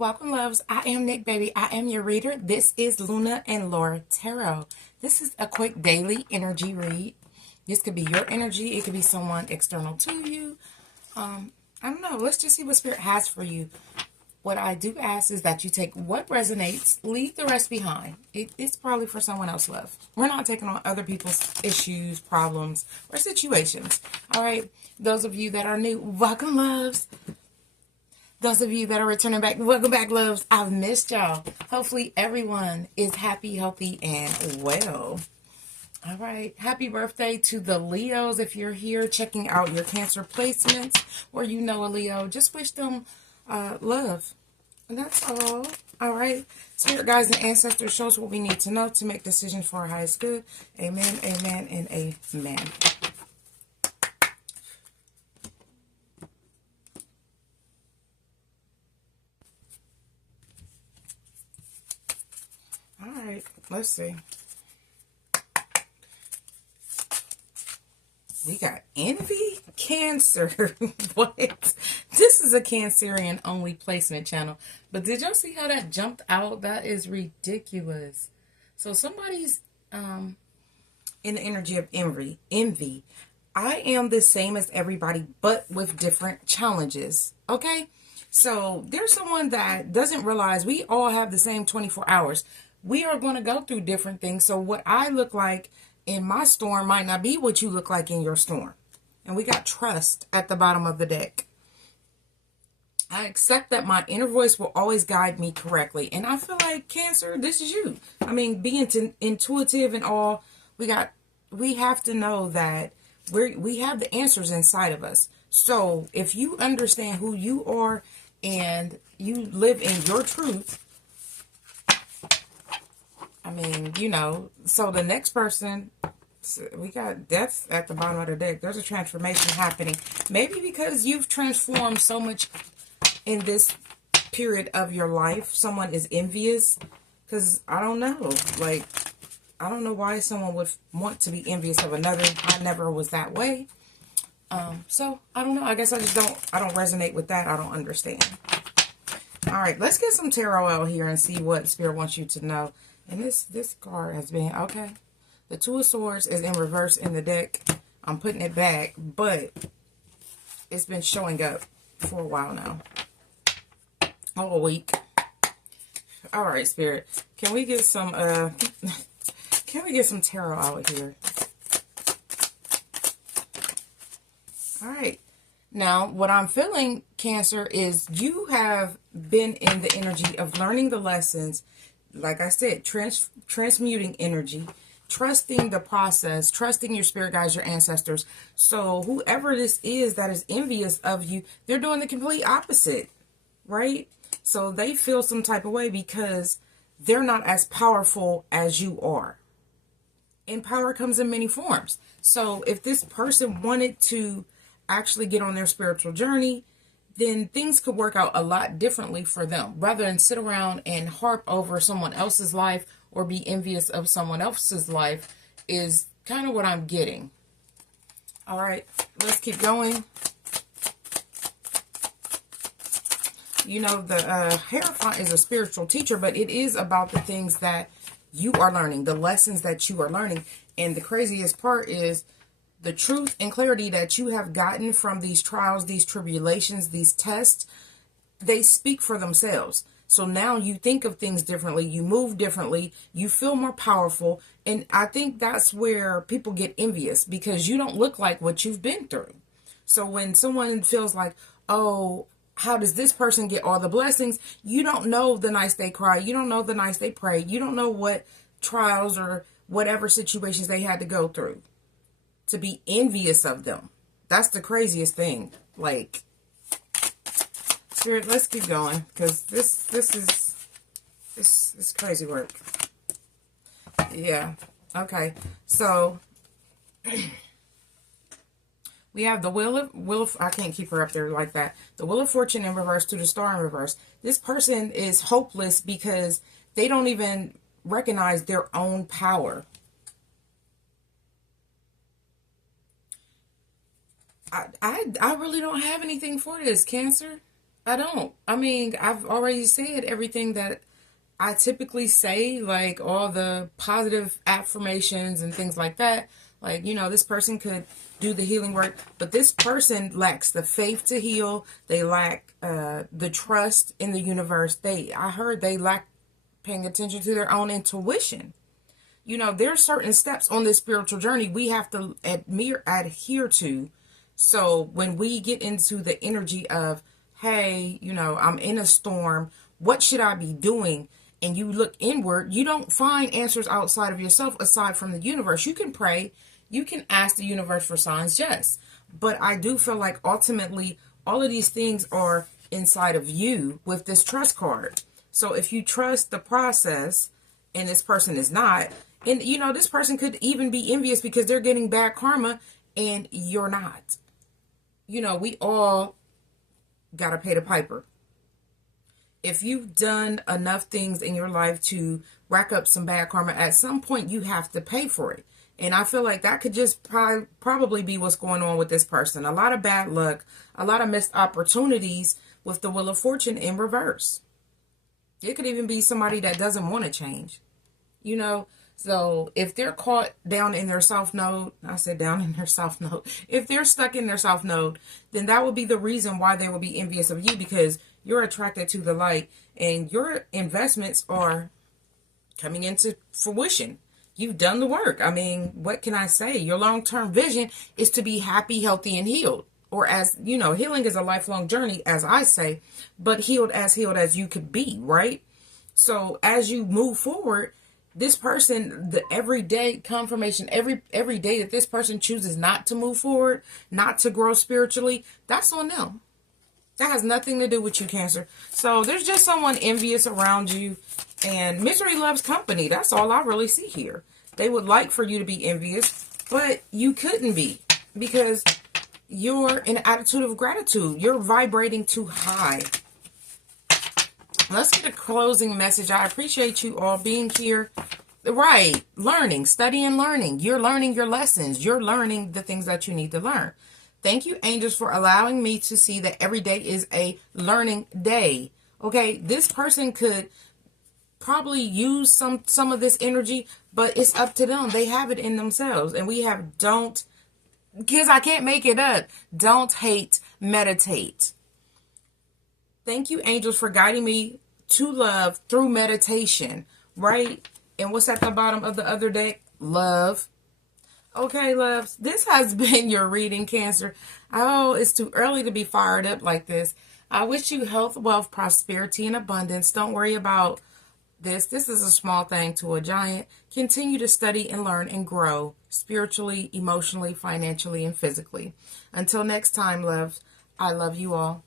welcome, loves. I am Nick, baby. I am your reader. This is Luna and Laura Tarot. This is a quick daily energy read. This could be your energy. It could be someone external to you. I don't know. Let's just see what Spirit has for you. What I do ask is that you take what resonates, leave the rest behind. It's probably for someone else, love. We're not taking on other people's issues, problems, or situations. All right. Those of you that are new, welcome, loves. Those of you that are returning back, welcome back, loves. I've missed y'all. Hopefully everyone is happy, healthy, and well. All right. Happy birthday to the Leos. If you're here checking out your Cancer placements or you know a Leo, just wish them love. And that's all. All right. Spirit guides and ancestors, show us what we need to know to make decisions for our highest good. Amen, amen, and amen. All right, let's see. We got envy, Cancer. What? This is a Cancerian only placement channel. But did y'all see how that jumped out? That is ridiculous. So somebody's in the energy of envy. I am the same as everybody, but with different challenges. Okay? So there's someone that doesn't realize we all have the same 24 hours. We are going to go through different things. So what I look like in my storm might not be what you look like in your storm. And we got trust at the bottom of the deck. I accept that my inner voice will always guide me correctly. And I feel like, Cancer, this is you. I mean, being intuitive and all, we have to know that we have the answers inside of us. So if you understand who you are and you live in your truth, I mean, you know, so the next person, we got death at the bottom of the deck. There's a transformation happening. Maybe because you've transformed so much in this period of your life, someone is envious. Because I don't know, like, I don't know why someone would want to be envious of another. I never was that way. So I don't know. I guess I don't resonate with that. I don't understand. All right, let's get some tarot out here and see what Spirit wants you to know. And this card has been, okay. The Two of Swords is in reverse in the deck. I'm putting it back, but it's been showing up for a while now. All week. All right, Spirit. Can we get some tarot out here? All right. Now, what I'm feeling, Cancer, is you have been in the energy of learning the lessons. Like I said, transmuting energy, trusting the process, trusting your spirit guides, your ancestors. So whoever this is that is envious of you, they're doing the complete opposite, right? So they feel some type of way because they're not as powerful as you are. And power comes in many forms. So if this person wanted to actually get on their spiritual journey, then things could work out a lot differently for them. Rather than sit around and harp over someone else's life or be envious of someone else's life is kind of what I'm getting. All right, let's keep going. You know, the Hierophant is a spiritual teacher, but it is about the things that you are learning, the lessons that you are learning. And the craziest part is the truth and clarity that you have gotten from these trials, these tribulations, these tests, they speak for themselves. So now you think of things differently, you move differently, you feel more powerful. And I think that's where people get envious because you don't look like what you've been through. So when someone feels like, oh, how does this person get all the blessings? You don't know the nights they cry. You don't know the nights they pray. You don't know what trials or whatever situations they had to go through to be envious of them. That's the craziest thing. Like, Spirit, let's keep going because this is crazy work. Yeah. Okay. So we have the Wheel of I can't keep her up there like that. The Wheel of Fortune in reverse to the Star in reverse. This person is hopeless because they don't even recognize their own power. I really don't have anything for this, Cancer. I don't. I mean, I've already said everything that I typically say, like all the positive affirmations and things like that. Like, this person could do the healing work, but this person lacks the faith to heal. They lack the trust in the universe. I heard they lack paying attention to their own intuition. There are certain steps on this spiritual journey we have to adhere to. So when we get into the energy of, hey, I'm in a storm, what should I be doing? And you look inward, you don't find answers outside of yourself aside from the universe. You can pray, you can ask the universe for signs, yes. But I do feel like ultimately all of these things are inside of you with this trust card. So if you trust the process and this person is not, and this person could even be envious because they're getting bad karma and you're not. We all got to pay the piper. If you've done enough things in your life to rack up some bad karma, at some point you have to pay for it. And I feel like that could just probably be what's going on with this person. A lot of bad luck, a lot of missed opportunities with the Wheel of Fortune in reverse. It could even be somebody that doesn't want to change. So if they're caught down in their south node, I said down in their south node, if they're stuck in their south node, then that would be the reason why they will be envious of you, because you're attracted to the light and your investments are coming into fruition. You've done the work. I mean, what can I say? Your long-term vision is to be happy, healthy, and healed. Or as, healing is a lifelong journey, as I say, but healed as you could be, right? So as you move forward, this person, the everyday confirmation, every day that this person chooses not to move forward, not to grow spiritually, that's on them. That has nothing to do with you, Cancer. So there's just someone envious around you, and misery loves company. That's all I really see here. They would like for you to be envious, but you couldn't be because you're in an attitude of gratitude. You're vibrating too high. Let's get a closing message. I appreciate you all being here. Right. Learning, studying, learning. You're learning your lessons. You're learning the things that you need to learn. Thank you, angels, for allowing me to see that every day is a learning day. Okay, this person could probably use some of this energy, but it's up to them. They have it in themselves. And we have because I can't make it up. Don't hate, meditate. Thank you, angels, for guiding me to love through meditation, right? And what's at the bottom of the other deck? Love. Okay, loves, this has been your reading, Cancer. Oh, it's too early to be fired up like this. I wish you health, wealth, prosperity, and abundance. Don't worry about this. This is a small thing to a giant. Continue to study and learn and grow spiritually, emotionally, financially, and physically. Until next time, loves, I love you all.